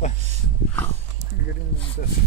lupa. Grindas.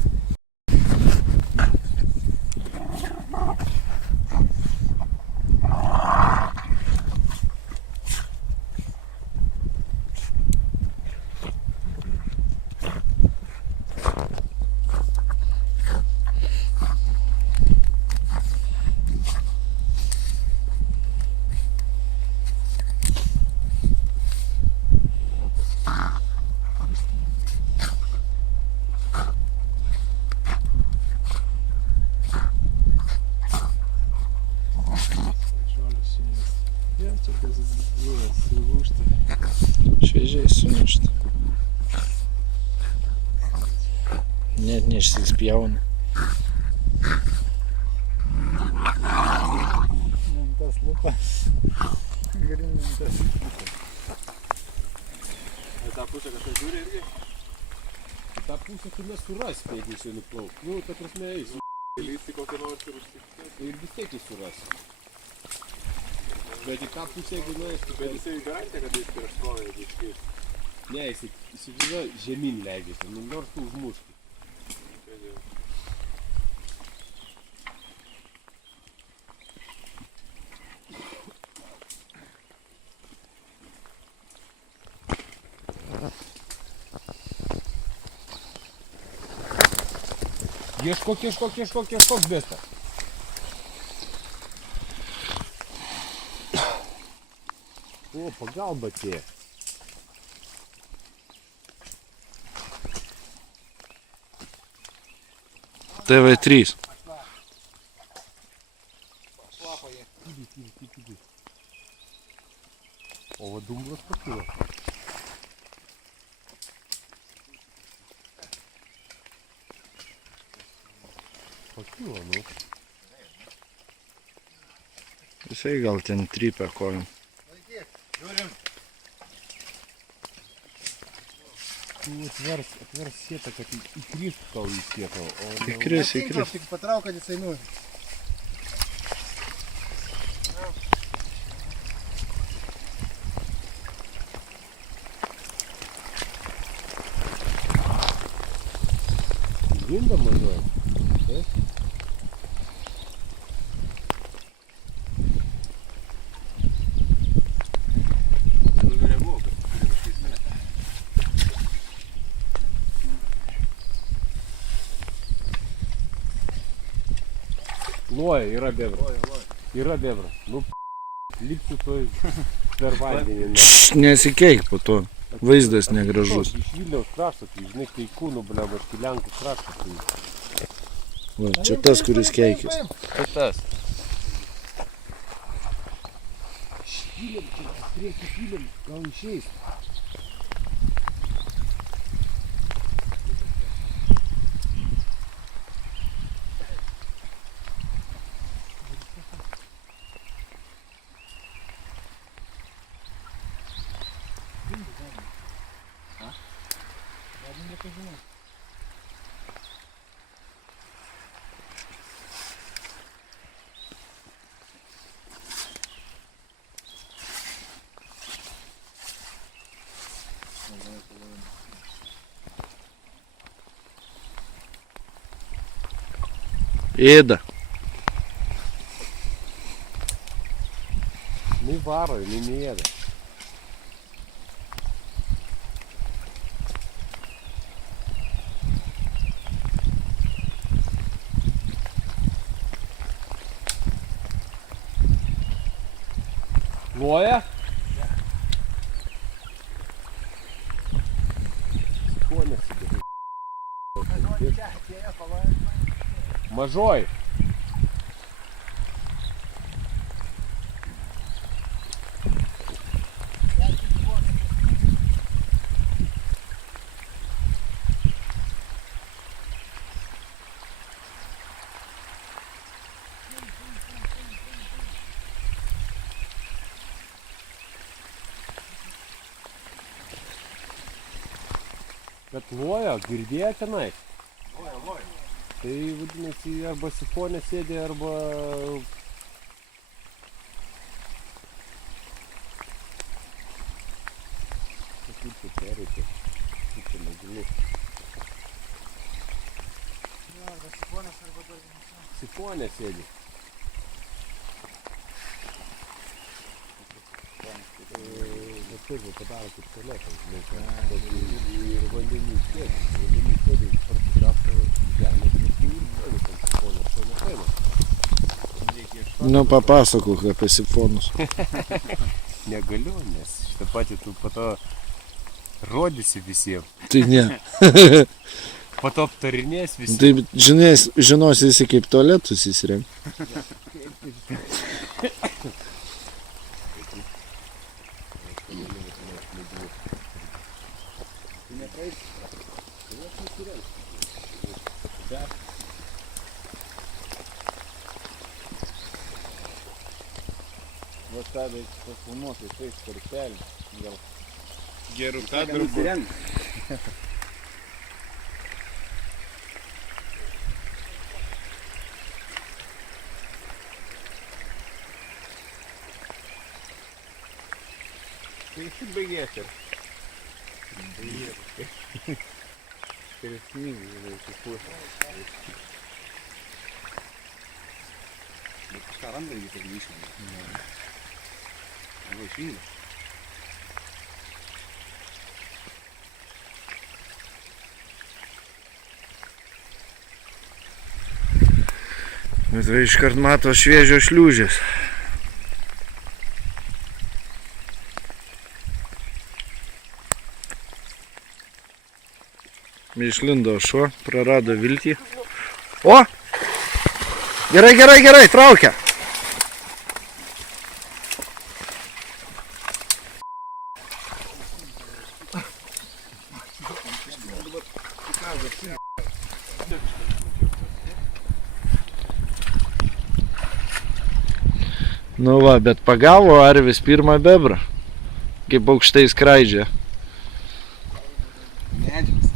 Šviežiai sunešta. Net neišsispjauna. Mentas lupa. Grindas. Ta pusė kažkas žiūri irgi? Ta pusė, kur mes surasi, jeigu jisai nuplauk. Nu, ta prasme, eis. Lysti kokią nors ir užsikti. Ir vis tiek jis surasi. Bet į tą pusę, jeigu nuėstų... Bet jisai garantė, kad jis prieš stovę, jeigu iškės. Ne, jisai visada žemyn leidžiasi, nu nors tu užmušti. Ieškok, besta. O, pagalba tie. TV3. Tyli. O, va dumblas pakilo. Pakilo, nu. Jisai gal ten trypia kojom. Tu atvers sietą, kad įkristų tau į sietą, o... Įkris. Tik patrauk, kad jisai nori. Ginda mažoji. Loja, yra bebras. Yra bebras. Nu, lipsiu toj per vandenį. Nesikeik po to. Vaizdas negražus. Iš Vilniaus krašto, tai žinai, kai kūnų, bleba, iš Lenkų krašto. Tai... Va, čia tas, kuris keikis. Tai tas. Špylėm, gal išeis. Ėda. Nei varo, nei neėda. Loja? Ko nesidėti? Mažoji. Bet loja, girdėjo tenai? Loja. Tai vadinasi, arba sifonė sėdė, arba... Kaip čia reikia? Sifonė sėdi. Taip, padaro kaip tualetą, žinai, ir vandenį sėdi. Vandenį sėdi, prasikrapto žemės ir sėdi tam sifonę, šalia paima. Nu, papasakok apie sifonus. Negaliu, nes šitą patį tu po to rodysi visiems. Tai ne. Po to aptarinės visi. Tai žinosi visi, kaip tualetus įsirengt. Vat ką reikia pasfilmuoti, tai skartelį. Gal Gerų kadrų bus. Tai įsibaigės ir. Ir snygiai jau įsipūsė. Bet kažką randa jį kad grįžtam. Va išvyda. Bet tai iškart mato šviežios šliūžės. Išlindo šuo, prarado viltį. O! Gerai, gerai, gerai, traukia. Nu va, bet pagavo Arvis pirmą bebrą, kaip aukštai skraidžia. medžiagas.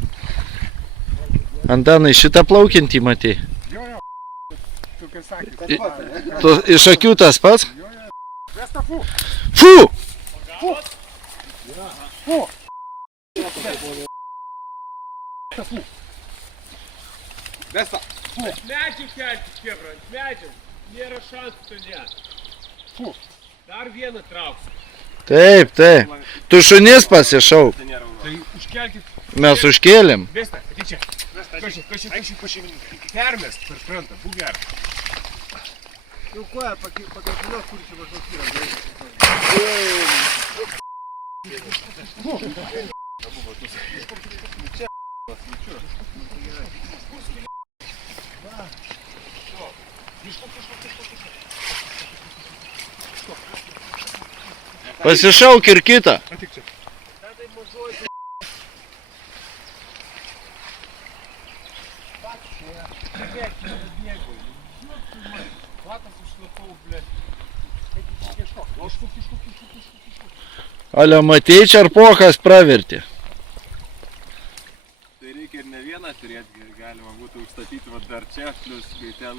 Antanai, šitą plaukiantį matei? Jo, tu kaip sakė. Iš akių tas pats? Vesta fu. Fu! Fu. Vesta. Medžių kelti, Kebra, ant medžių. Nėra šansų to ne. Fu. Dar vieną trauksiu. Taip, taip. Tu šunis pasišauk. Tai užkelkit. Mes užkėlėm. Vesta, tai čia. Kašį. Permest per krantą, būk geras. Jau koja pakėpilios, kur čia maždaug yra. Pasišauk ir kitą. Alio, matei, čarpokas pravertė. Tai reikia ir ne vieną turėti, galima būtų užstatyti va dar čia, plus kai ten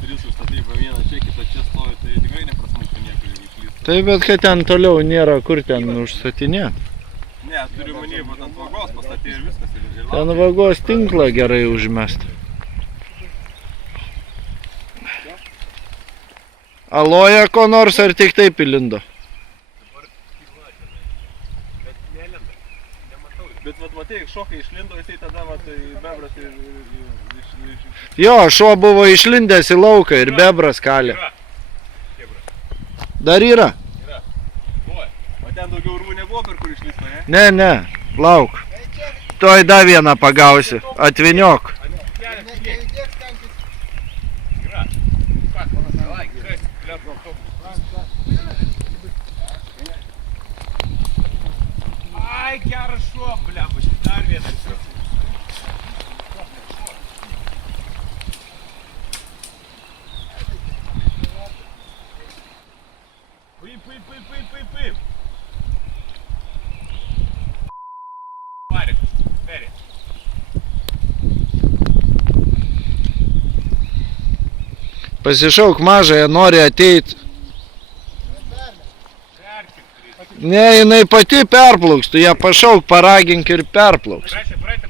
3 užstatyti va vieną čia, kitą čia stovi, tai tikrai neprasmuktų niekur ir įklystų. Tai bet kad ten toliau nėra kur ten užstatinėti. Ne, turiu manį, va ant vagos pastatė ir viskas. Ir Ten vagos tinklą gerai užmest. Aloja ko nors ar tik taip įlindo? Bet vat matei, šokai išlindo, jisai tada vat bebras ir Jo, šuo buvo išlindęs į lauką ir bebras kalė. Dar yra? Buvo. O ten daugiau urvų nebuvo, per kur išlysto, ne? Ne, ne, lauk. Tuoj dar vieną pagausi. Atviniok. Ai, geras šuo, blebuši, dar vienas. Paip. Parik, peri. Pasišauk mažąją, nori ateit. Ne, jinai pati perplauks, tu ją pašauk, paragink ir perplauks. Braitė,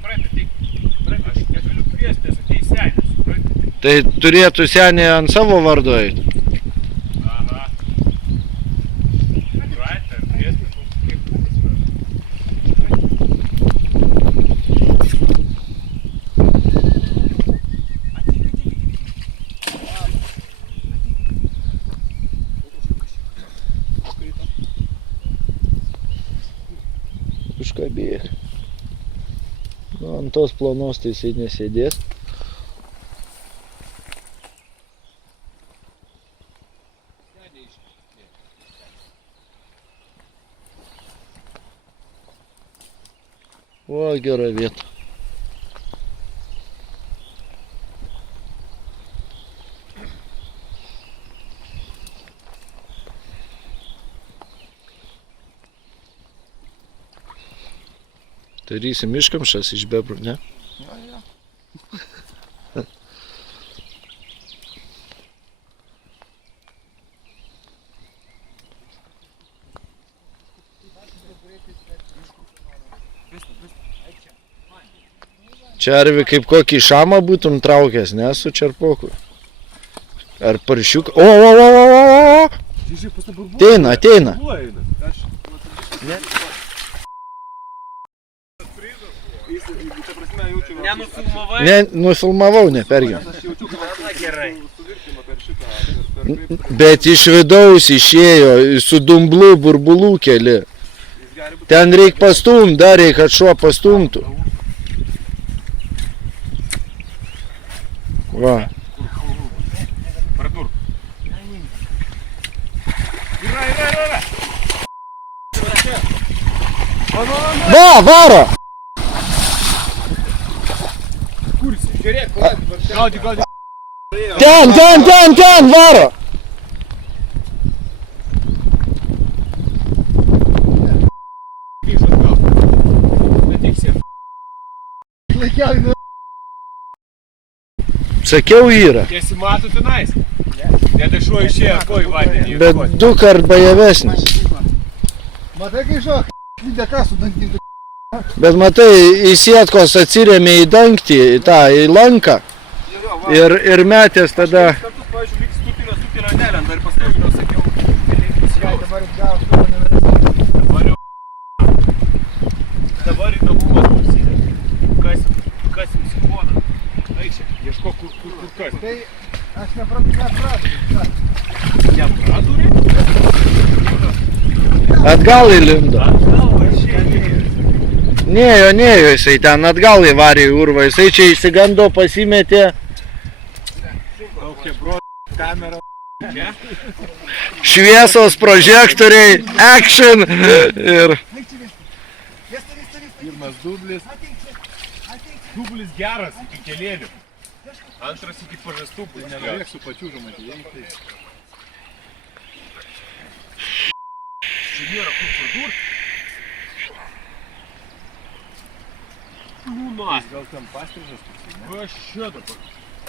tai aš negaliu kviesti, nes ateis senis, supranti? Tai turėtų senė ant savo vardo eiti. Aha. Braitė, kviesti, kaip būs. Užkabėk. Nu, ant tos plonos tai jisai nesėdės. O, gera vieta. Darysim iškamšas iš bebrų, ne? Čia arvi kaip kokį šamą būtum traukęs, ne, su čerpoku? Ar paršiuk? O! Ateina, ateina. Nenufilmavai? Ne, nufilmavau, nepergiam. Gerai. Bet iš vidaus išėjo, su dumblu burbulų keli. Ten reik pastumt, dar reik, kad šuo pastumtų. Va. Pradur. Yra. Va, varo! Kursi, žiūrėk, gaudy. Ten, varo! Grįžt atgal. Neteiksi. Sakiau yra. Nesimato tenais. Ne, tai šuo išėjo ko į vandenį. Bet du kart bajavesnis. Matai, kai žok, lydeka su dantim. Bet matai, į sietkos atsirėmė į dangtį, į tą, į lanką. Ir metės tada... Kartus, pavyzdžiui, lyg stupina nelenda ir paskui sakiau. Dabar įdomumas prasideda. Kas jums įvoda? Ai čia, ieško kur kas. Tai aš nepraduriu. Nepraduri? Atgal įlindo. Nėjo, jisai ten atgal įvarė į urvą. Jisai čia išsigando, pasimetė. Laukia bro, kamera. Čia? Šviesos, prožektoriai, action. Ir... Pirmas dublis. Dublis geras iki kelėlių. Antras iki pažastų. Nenorėk su pačiūžom atėjai. Čia nėra kur pradurt. Na. Gal ten pastrižas toksai, ne? Aš čia dabar.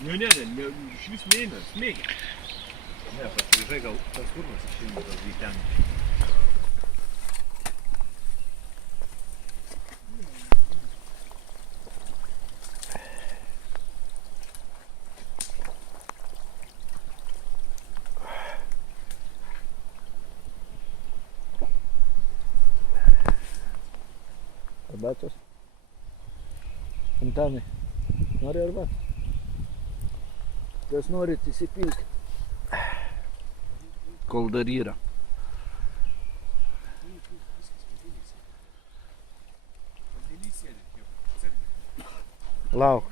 Ne, iš vis neina, smėgia. Ne, pastrižai gal tas urvas išeina, gal į ten. Arbatos? Antanai, nori arbatos? Kas norit įsipilti? Kol dar yra. Lauk.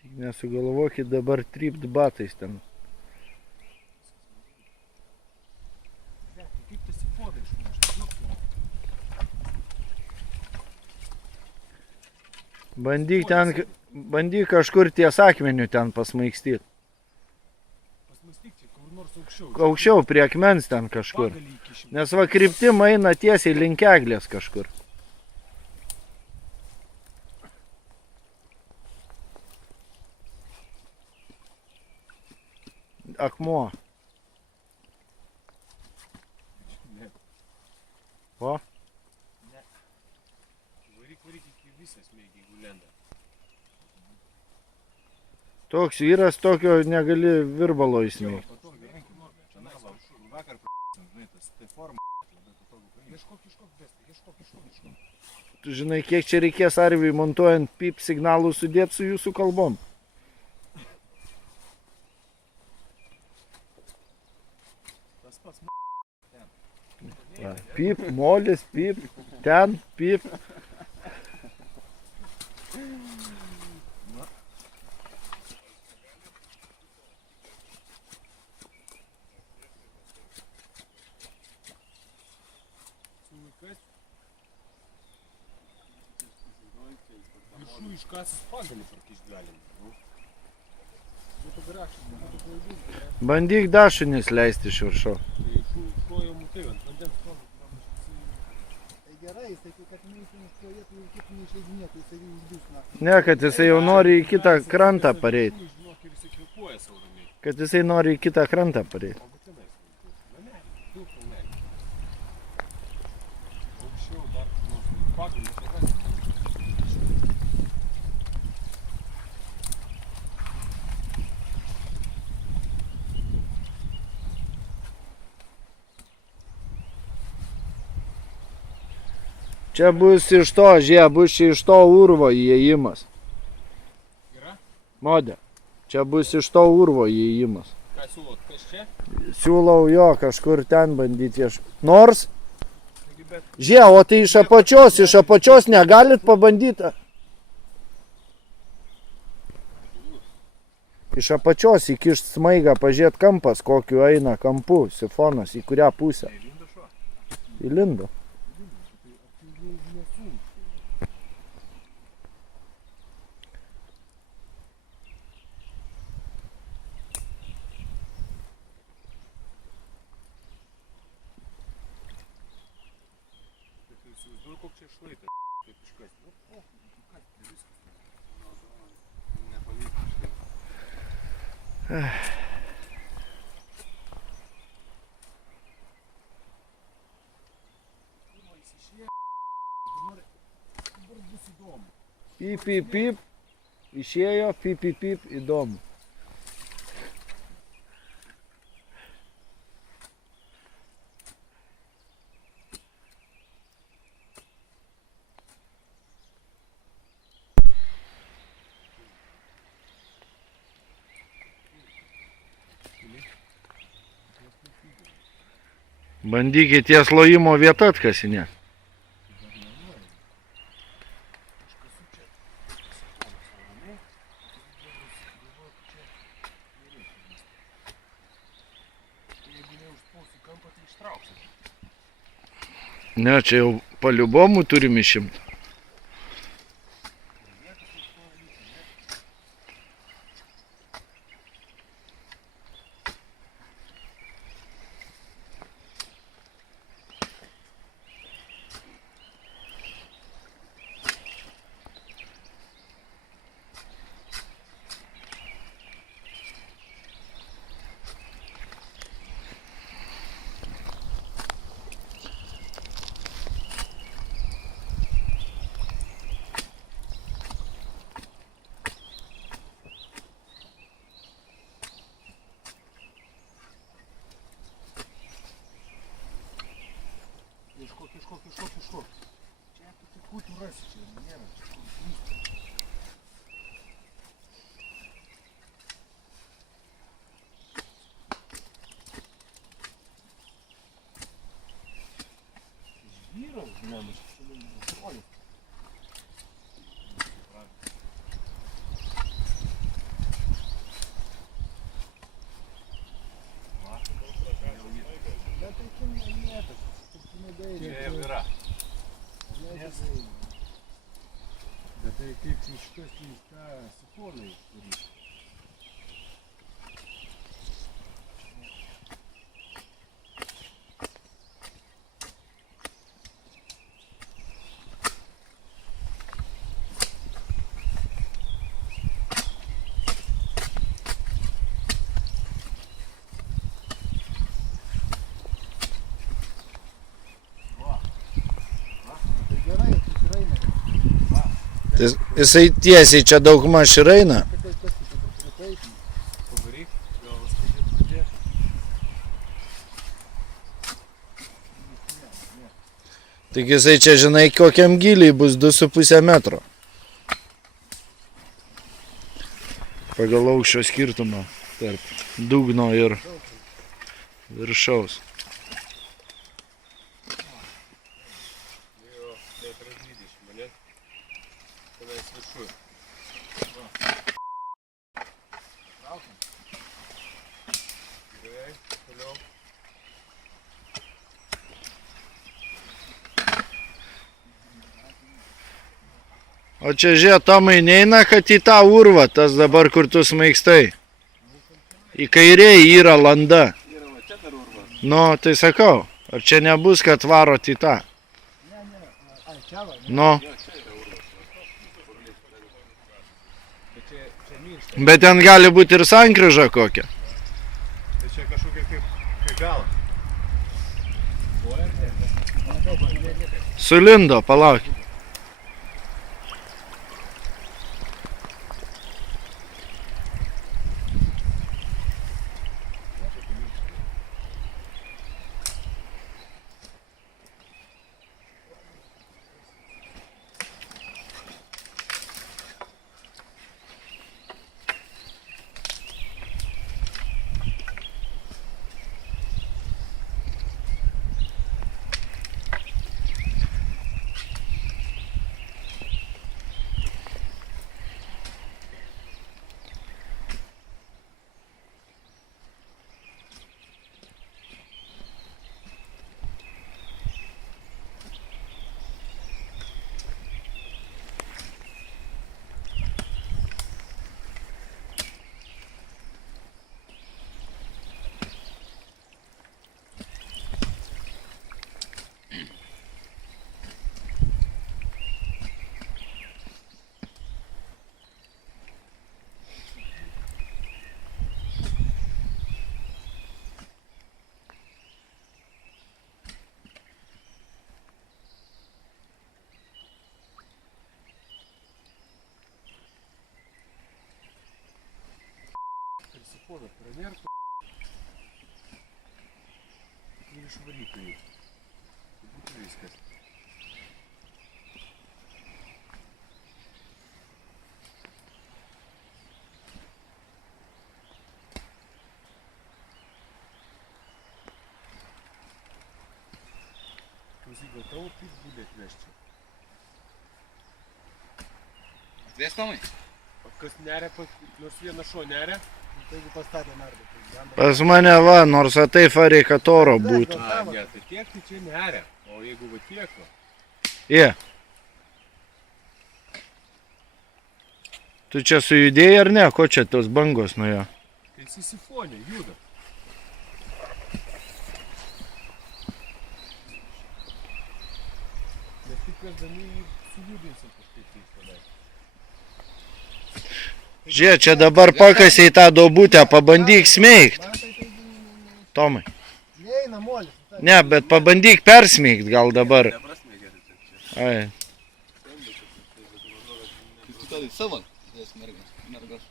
Tik nesugalvokit dabar trypt batais ten. Bandyk kažkur ties akmeniu ten pasmaikstyt. Pasmastyk čia, kur nors aukščiau. Aukščiau prie akmens ten kažkur. Nes va kryptim eina tiesiai link eglės kažkur. akmuo. Ne. O? Varyk iki visas mėgi, jeigu lenda. Toks vyras, tokio negali virbalo įsmeigti. Patogiai, tenai va, vakar žinai, tai forma labai patogu paimti. Ieškok, besti, ieškok. Tu žinai, kiek čia reikės Arviui montuojant pip signalų sudėti su jūsų kalbom? Tas pats Va, pip, molis, pip, ten, pip. viršų iškasis pagalį parkišt galim. Būtų grakščiai, būtų klaidų. Bandyk dašunis leisti iš viršų. Tai šuo jau mutai ant vandens stovi. Tai gerai, jisai kad neįsimis šioje, tai jau kaip neišleidinėtų, jisai uždus naktį. Ne, kad jisai jau nori į kitą krantą pareiti. Žinok, ir jisai kvėpuoja sau ramiai. Kad jisai nori į kitą krantą pareiti. O būtinai sveiku. Na ne, daug kalnelį. Aukščiau dar nors pagalį surasti. Čia bus iš to, bus čia iš to urvo įėjimas. Yra? Modė. Čia bus iš to urvo įėjimas. Ką siūlot, kas čia? Siūlau jo kažkur ten bandyti ieškoti. Nors, Taigi, bet o tai iš apačios negalit pabandyti. Iš apačios įkišt smaigą, pažiūrėt kampas, kokiu eina kampu, sifonas, į kurią pusę. įlindo šuo. Įlindo. Tai įsivaizduoju, koks čia šlaitas. Kaip iškasti. O, iškasti, viskas. Nepavykti štai. Dabar bus įdomu. Pip, pip, pip. Išėjo, pip, pip, pip, įdomu. Bandykit ties lojimo vietą atkasinėti. Ne, čia jau paliubomų turim išimti. Ieškok. Čia tik kūtų rasi, čia nėra. Čia kur slysta. Žvyras, žinoma, čia nusirolė. Čia jau yra. Bet tai kaip iškasti į tą sifoną išdaryti. Jisai tiesiai čia daugmaž ir eina. Kad tai kas tu taip. Pavaryk, gal skaityti pradėti. Tik jisai čia žinai kokiam giliai bus 2,5 metro. Pagal aukščio skirtumą tarp dugno ir viršaus. Jo, 1,20 m, ne? Tenais viršui. Traukiam. Gerai, toliau. O čia žiūrėk, Tomai, neina, kad į tą urvą, tas dabar, kur tu smaikstai. Į kairėje yra landa. Yra, va, čia dar urvas. Nu, tai sakau, ar čia nebus, kad varot į tą? Ne, ai, čia va. Nu, Jo, čia yra urvas. Bet čia minkšta. bet ten gali būti ir sankryža kokia. Tai čia kažkokia kaip galas. O, ar ne? Sulindo, palauk. Телефона проверку. И швалит ее. Будь вискать. Klausyk, gal tavo pys gulė atvežti? Atvės Tomai? O kas neria, nors vieną šuo neria? Tai jeigu pastatė nardą, tai jam Pas mane va, nors taip reikia kad oro būtų. A, ne, tai tiek tai čia neria. O jeigu va tiek, va. Jie. Tu čia sujudėjai ar ne? Ko čia tos bangos nuėjo? Tai sisifonė, juda. Mes tik vesdami sujudinsim kažkaip tai tenai. Žiūrėk, čia dabar pakasiai tą duobutę, pabandyk smeigt. man tai Tomai. neina molis. Ne, bet pabandyk persmeigt gal dabar. Ai. Tu tadai savo, mergas.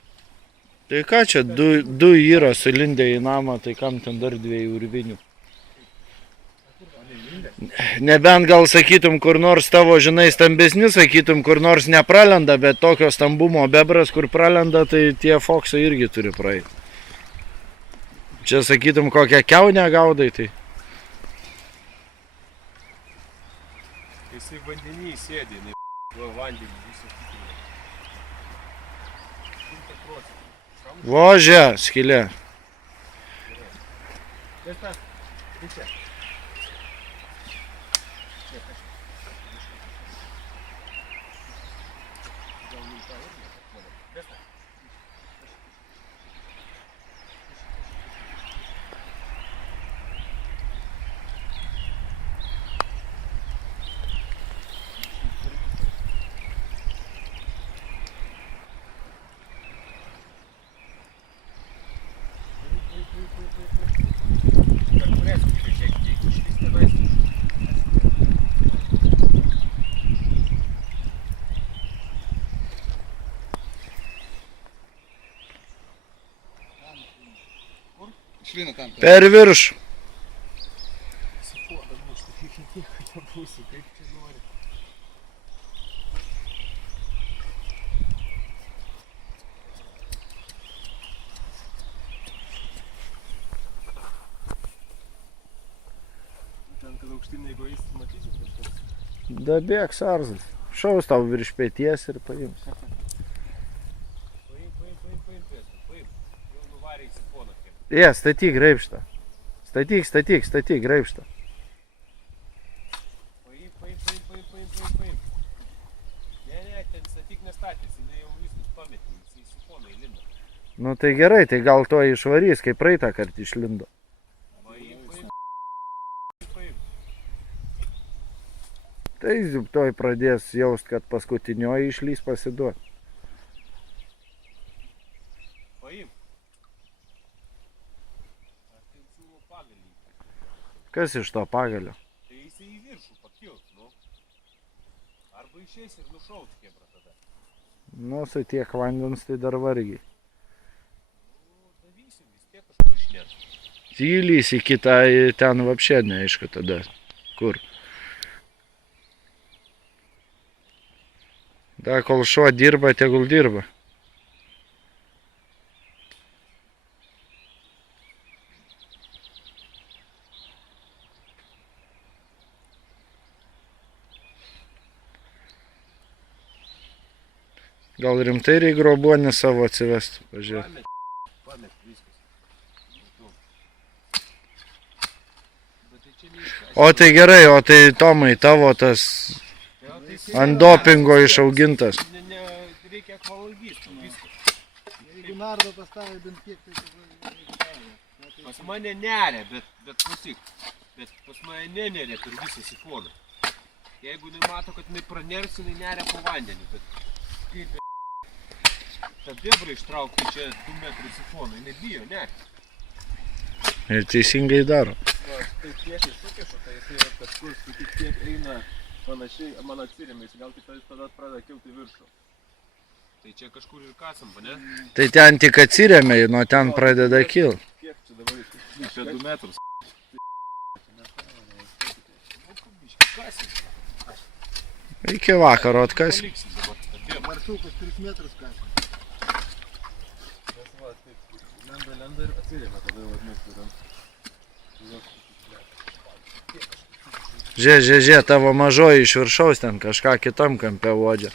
Tai ką čia, du yra sulindę į namą, tai kam ten dar 2 urvinių? Nebent gal sakytum, kur nors tavo, žinai, stambesni, sakytum, kur nors nepralenda, bet tokio stambumo bebras, kur pralenda, tai tie foksai irgi turi praeiti. Čia, sakytum, kokią kiaunę gaudai, tai... Jisai vandenį sėdė, ne va vandenį visą tikrą. 100%. Vožė, skylė. Kas tas? Tai čia. Šlina tam. Per viršų. Sifoną mušti, nieko nebūsiu, kaip čia nori. Ten, kad aukštyn egoistas matysiu kažkas. Dabėk sarzas. Šaus tau virš pėties ir paims. Paim, pėstų, paim. Jau nuvarė į sifoną. Statyk graibštą. Statyk graibštą. Paim. Ne, ten statyk nestatys, jinai jau viskus pametė, jis į sifoną įlindo. Nu tai gerai, tai gal to išvarys, kaip praeitą kartą išlindo. Paim. Tai toj pradės jaust, kad paskutinioji išlys pasiduot. Paim. Aš ten siūlau pagalį. Kas iš to pagalio? Tai jisai į viršų pakils, nu. Arba išeis ir nušaus kebra tada. Nu, su tiek vandens tai dar vargiai. Nu, davysim vis tiek kažkur išnėt. Įlys į kitą, ten vapšė neaišku tada. Kur? Da, kol šuo dirba, tegul dirba. Gal rimtai reikia grobuonį savo atsivesti, pažiūrėt. Pamet viskas. Bet tai čia neiškasi. O tai gerai, o tai Tomai, tavo tas ant dopingo išaugintas. Reikia akvalangysto, viskas. Jeigu nardo pastavė bent kiek, tai Pas mane neria, bet klausyk. Bet pas mane neneria per visą sifoną. Jeigu jinai mato, kad jinai praners, jinai neria po vandenį. Bet kaip tą bebrą ištraukti čia 2 metrų sifoną, jinai bijo, ne. Ir teisingai daro. Va, aš taip tiesiai sukešu, tai jisai yra kažkur tiek eina panašiai, man atsirėmė, jis gal tik tada pradeda kilti į viršų. Tai čia kažkur ir kasam, ne? Tai ten tik atsiremia, nuo ten pradeda kilt. Kiek čia dabar apie 2 metrus? Iki vakaro atkas. Paliksim dabar. maršukas 3 metrus kasė. Nes va, taip, lenda ir atsirėmė, tada jau atmėgti ten. Žiūrėk, tavo mažoji iš viršaus ten kažką kitam kampe uodžia.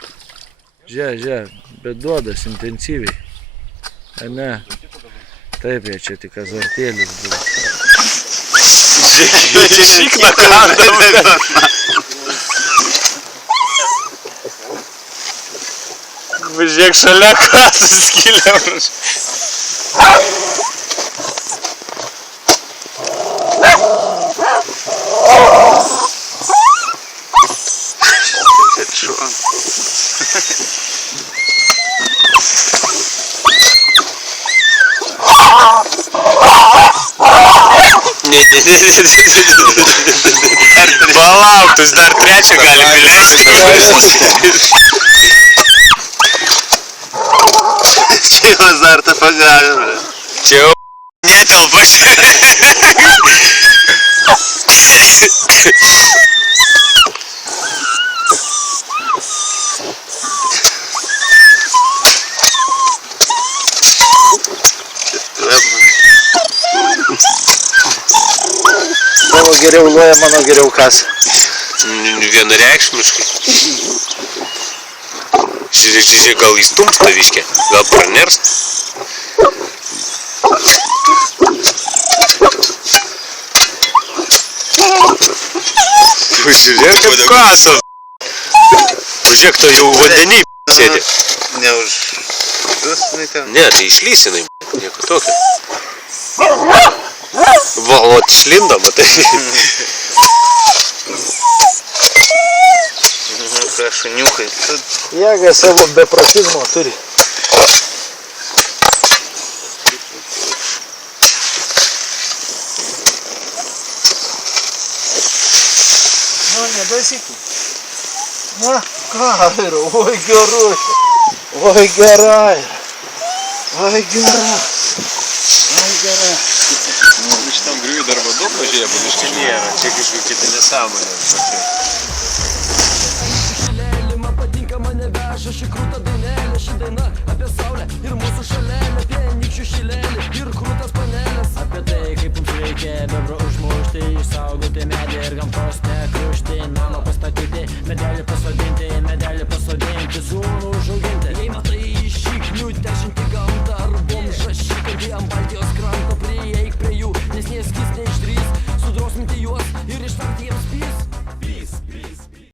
Žiūrėk, bet duodas intensyviai. Ne. Taip, jie čia tik azartėlis buvo. Žiūrėk, šikna kanda. Žiūrėk, šalia kasas skylė. Palauk, tu dar trečią gali prileisti. Čia jau azartą pagavė. Čia jau netelpa. Tavo geriau loja, mano geriau kas. Vienareikšmiškai. Žiūrėk, gal įstums taviškė, gal praners. Žiūrėk, kaip kaso. Žiūrėk, to jau vandenį sėdė. Ne už... Ne, tai išlysinai, nieko tokio. Va, o išlindo, matai. Ką šuniukai. Jėga savo beprotizmo turi. Nu, nebesikų. Na, ką yra, oi gerai. Oi gerai. Oi gerai. Oi gera. Šitam griui dar vadu mažėja, panaškai nėra. Čia kažkokia tai nesąmonė. Man patinka, mane veža ši krūta dainelė, ši daina apie saulę ir mūsų šalelę, apie anykščių šilelį ir krūtas panelės. Apie tai, kaip mums reikia bebrą užmušti, išsaugoti medį ir gamtos nekrušti, namą pastatyti, medelį pasodinti, sūnų